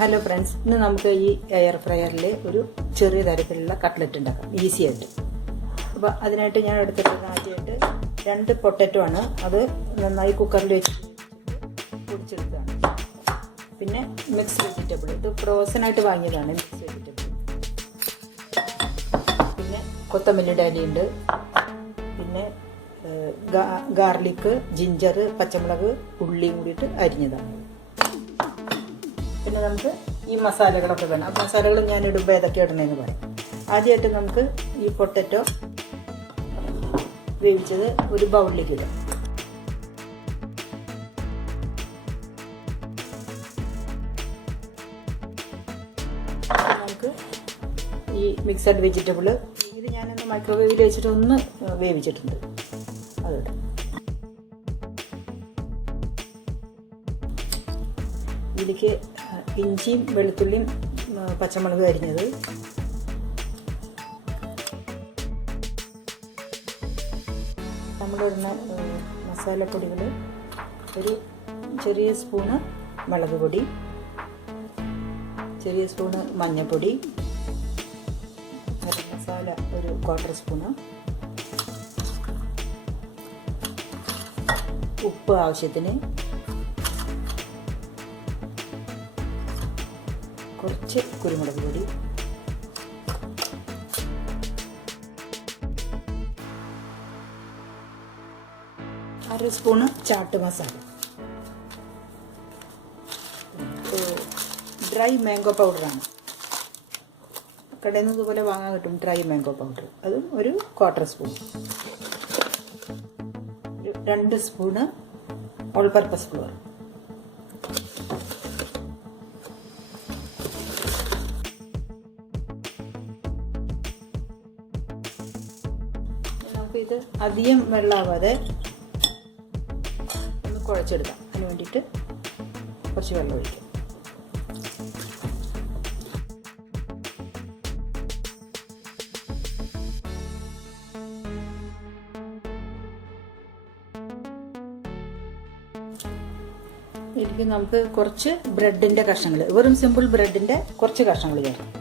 Hello friends, ഇന്ന് നമുക്ക് ഈ എയർ ഫ്രയറിൽ ഒരു ചെറിയ തരത്തിലുള്ള കട്ട്ലറ്റ് ഉണ്ടാക്കാം ഈസി ആയിട്ട്. അപ്പോൾ അതിനായിട്ട് ഞാൻ എടുത്തിട്ടുള്ളത് ആദ്യമായിട്ട് 2 പൊട്ടറ്റോ ആണ്. അത് നന്നായി കുക്കറിൽ വെച്ചിട്ട് പൊടിച്ചെടുത്തതാണ്. പിന്നെ മിക്സ് വെജിറ്റബിൾ, ഇത് ഫ്രോസനായിട്ട് വാങ്ങിയതാണ് മിക്സ് വെജിറ്റബിൾ. പിന്നെ കൊത്തമല്ലിയുടെ അരിയുണ്ട്. പിന്നെ ഗാർലിക്ക്, ജിഞ്ചർ, പച്ചമുളക്, ഉള്ളിയും കൂടിയിട്ട് അരിഞ്ഞതാണ്. പിന്നെ നമുക്ക് ഈ മസാലകളൊക്കെ വേണം. ആ മസാലകൾ ഞാൻ ഇടുമ്പോൾ ഏതൊക്കെ ഇടണമെന്ന് പറയാം. ആദ്യമായിട്ട് നമുക്ക് ഈ പൊട്ടറ്റോ വേവിച്ചത് ഒരു ബൗളിലേക്ക് ഇടാം. നമുക്ക് ഈ മിക്സഡ് വെജിറ്റബിൾ ഇത് ഞാനൊന്ന് മൈക്രോവേവിൽ വെച്ചിട്ട് ഒന്ന് വേവിച്ചിട്ടുണ്ട്, അതിടാം. ഇതിലേക്ക് ഇഞ്ചിയും വെളുത്തുള്ളിയും പച്ചമുളക് അരിഞ്ഞത്, നമ്മളിടുന്ന മസാലപ്പൊടികൾ ഒരു ചെറിയ സ്പൂണ് മുളക് പൊടി, ചെറിയ സ്പൂണ് മഞ്ഞൾപ്പൊടി, ഗരം മസാല ഒരു 1/4 സ്പൂണ്, ഉപ്പ് ആവശ്യത്തിന്, കുറച്ച് കുരുമുളക് പൊടി, അര spoon chaat masala, dry mango പൗഡറാണ്. കടയിൽ നിന്ന് ഇതുപോലെ വാങ്ങാൻ കിട്ടും ഡ്രൈ മാംഗോ പൗഡർ, അതും ഒരു 1/4 spoon, 2 spoon all purpose floor. ഇത് അധികം വെള്ളമാവാതെ ഒന്ന് കുഴച്ചെടുക്കാം. അതിന് വേണ്ടിയിട്ട് കുറച്ച് വെള്ളം ഒഴിക്കാം. ഇതിലേക്ക് നമുക്ക് കുറച്ച് ബ്രെഡിൻ്റെ കഷ്ണങ്ങൾ, വെറും സിമ്പിൾ ബ്രെഡിൻ്റെ കുറച്ച് കഷ്ണങ്ങൾ ചേർക്കാം.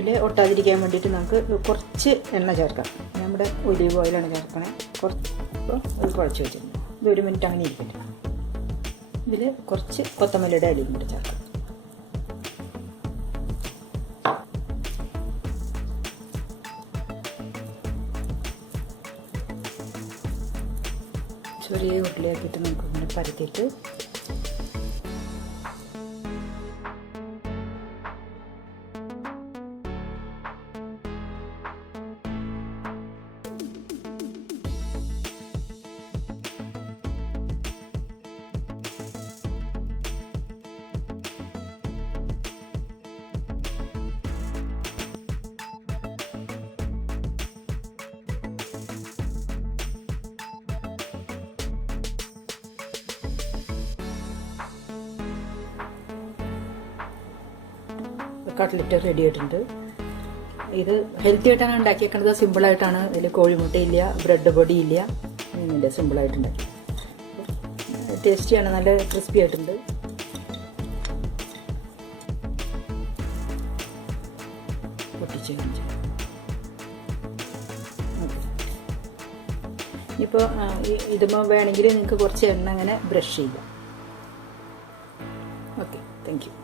ിൽ ഒട്ടാതിരിക്കാൻ വേണ്ടിയിട്ട് നമുക്ക് കുറച്ച് എണ്ണ ചേർക്കാം. നമ്മുടെ ഒലിവ് ഓയിലാണ് ചേർക്കണേ. കുറച്ച് ഇത് കുഴച്ച് വെച്ചിട്ടുണ്ട്. ഇത് 1 മിനിറ്റ് അങ്ങനെ ഇരിക്കട്ടെ. ഇതിൽ കുറച്ച് കൊത്തമല്ലിയുടെ അരിയും കൂടി ചേർക്കാം. ചെറിയ ഉള്ളിയാക്കിയിട്ട് നമുക്ക് ഇങ്ങനെ പരത്തിയിട്ട് കട്ട്ലറ്റ് റെഡി ആയിട്ടുണ്ട്. ഇത് ഹെൽത്തി ആയിട്ടാണ് ഉണ്ടാക്കിയേക്കുന്നത്. സിമ്പിളായിട്ടാണ്. ഇതിൽ കോഴിമുട്ടയില്ല, ബ്രെഡ് പൊടിയില്ല, ഒന്നുമില്ല. സിമ്പിളായിട്ടുണ്ടാക്കി. ടേസ്റ്റിയാണ്, നല്ല ക്രിസ്പി ആയിട്ടുണ്ട്. പൊട്ടിച്ച് ഇപ്പോൾ ഇതുമ്പോൾ വേണമെങ്കിൽ നിങ്ങൾക്ക് കുറച്ച് എണ്ണ അങ്ങനെ ബ്രഷ് ചെയ്യാം. Okay, thank you.